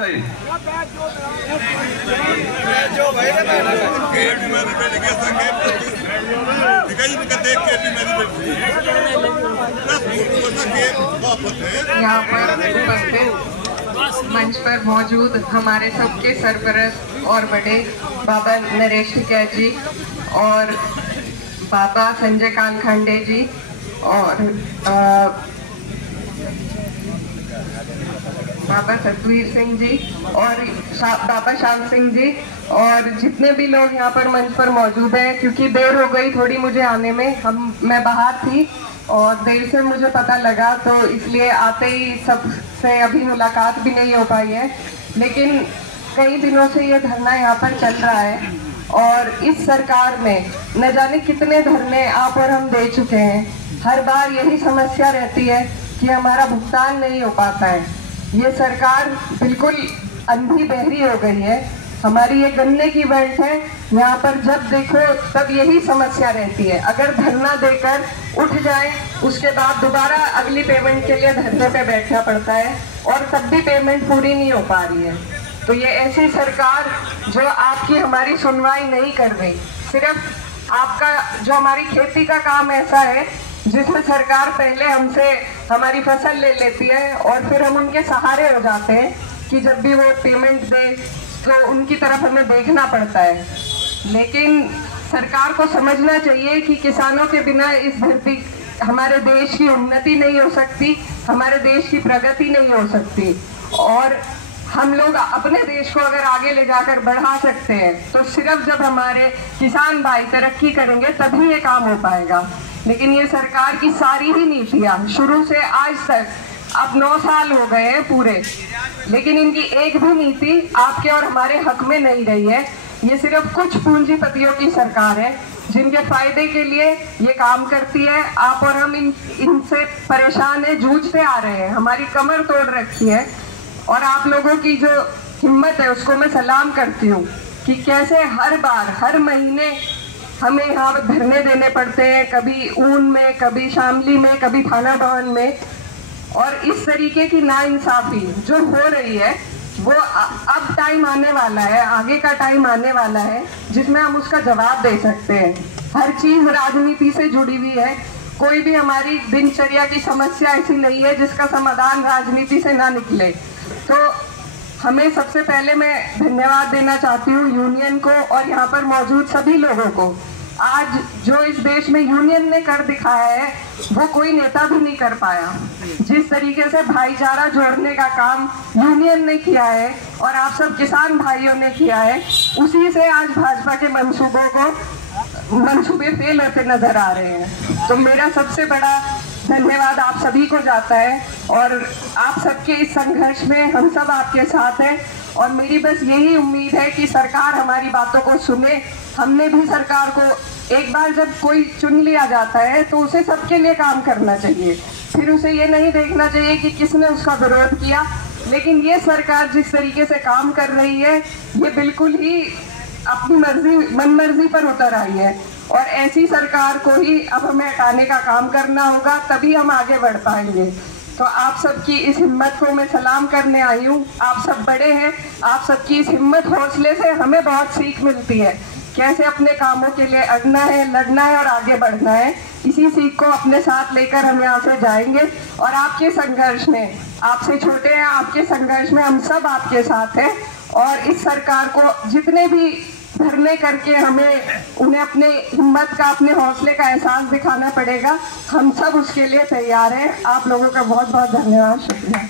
यहाँ पर उपस्थित मंच पर मौजूद हमारे सबके सरपरस्त और बड़े बाबा नरेश टिकैत जी और बाबा संजय कांत खंडे जी और बाबा सतवीर सिंह जी और बाबा श्याम सिंह जी और जितने भी लोग यहाँ पर मंच पर मौजूद हैं, क्योंकि देर हो गई थोड़ी मुझे आने में, मैं बाहर थी और देर से मुझे पता लगा, तो इसलिए आते ही सबसे अभी मुलाकात भी नहीं हो पाई है। लेकिन कई दिनों से ये धरना यहाँ पर चल रहा है और इस सरकार में न जाने कितने धरने आप और हम दे चुके हैं। हर बार यही समस्या रहती है कि हमारा भुगतान नहीं हो पाता है। ये सरकार बिल्कुल अंधी बहरी हो गई है। हमारी ये गन्ने की बेल्ट है, यहाँ पर जब देखो तब यही समस्या रहती है। अगर धरना देकर उठ जाए उसके बाद दोबारा अगली पेमेंट के लिए धरने पे बैठना पड़ता है और तब भी पेमेंट पूरी नहीं हो पा रही है। तो ये ऐसी सरकार जो आपकी हमारी सुनवाई नहीं कर रही, सिर्फ आपका जो हमारी खेती का काम ऐसा है जिसमें सरकार पहले हमसे हमारी फसल ले लेती है और फिर हम उनके सहारे हो जाते हैं कि जब भी वो पेमेंट दे तो उनकी तरफ हमें देखना पड़ता है। लेकिन सरकार को समझना चाहिए कि किसानों के बिना इस धरती हमारे देश की उन्नति नहीं हो सकती, हमारे देश की प्रगति नहीं हो सकती। और हम लोग अपने देश को अगर आगे ले जाकर बढ़ा सकते हैं तो सिर्फ जब हमारे किसान भाई तरक्की करेंगे तभी ये काम हो पाएगा। लेकिन ये सरकार की सारी ही नीतियाँ शुरू से आज तक, अब 9 साल हो गए हैं पूरे, लेकिन इनकी एक भी नीति आपके और हमारे हक में नहीं रही है। ये सिर्फ कुछ पूंजीपतियों की सरकार है जिनके फायदे के लिए ये काम करती है। आप और हम इनसे परेशान हैं, जूझते आ रहे हैं, हमारी कमर तोड़ रखी है। और आप लोगों की जो हिम्मत है उसको मैं सलाम करती हूँ कि कैसे हर बार हर महीने हमें यहाँ धरने देने पड़ते हैं, कभी ऊन में, कभी शामली में, कभी थाना भवन में। और इस तरीके की नाइंसाफी जो हो रही है वो अब टाइम आने वाला है, आगे का टाइम आने वाला है जिसमें हम उसका जवाब दे सकते हैं। हर चीज राजनीति से जुड़ी हुई है, कोई भी हमारी दिनचर्या की समस्या ऐसी नहीं है जिसका समाधान राजनीति से ना निकले। तो हमें सबसे पहले मैं धन्यवाद देना चाहती हूँ यूनियन को और यहाँ पर मौजूद सभी लोगों को। आज जो इस देश में यूनियन ने कर दिखाया है वो कोई नेता भी नहीं कर पाया। जिस तरीके से भाईचारा जोड़ने का काम यूनियन ने किया है और आप सब किसान भाइयों ने किया है, उसी से आज भाजपा के मंसूबे फेल होते नजर आ रहे हैं। तो मेरा सबसे बड़ा धन्यवाद आप सभी को जाता है और आप सबके इस संघर्ष में हम सब आपके साथ हैं। और मेरी बस यही उम्मीद है कि सरकार हमारी बातों को सुने। हमने भी सरकार को एक बार जब कोई चुन लिया जाता है तो उसे सबके लिए काम करना चाहिए, फिर उसे ये नहीं देखना चाहिए कि किसने उसका विरोध किया। लेकिन ये सरकार जिस तरीके से काम कर रही है ये बिल्कुल ही अपनी मर्जी मनमर्जी पर उतर आई है और ऐसी सरकार को ही अब हमें हटाने का काम करना होगा, तभी हम आगे बढ़ पाएंगे। तो आप सबकी इस हिम्मत को मैं सलाम करने आई हूँ। आप सब बड़े हैं, आप सबकी इस हिम्मत हौसले से हमें बहुत सीख मिलती है कैसे अपने कामों के लिए अड़ना है, लड़ना है और आगे बढ़ना है। इसी सीख को अपने साथ लेकर हम यहाँ से जाएंगे और आपके संघर्ष में, आपसे छोटे हैं, आपके संघर्ष में हम सब आपके साथ हैं। और इस सरकार को जितने भी धरने करके हमें उन्हें अपने हिम्मत का, अपने हौसले का एहसास दिखाना पड़ेगा, हम सब उसके लिए तैयार हैं। आप लोगों का बहुत बहुत धन्यवाद, शुक्रिया।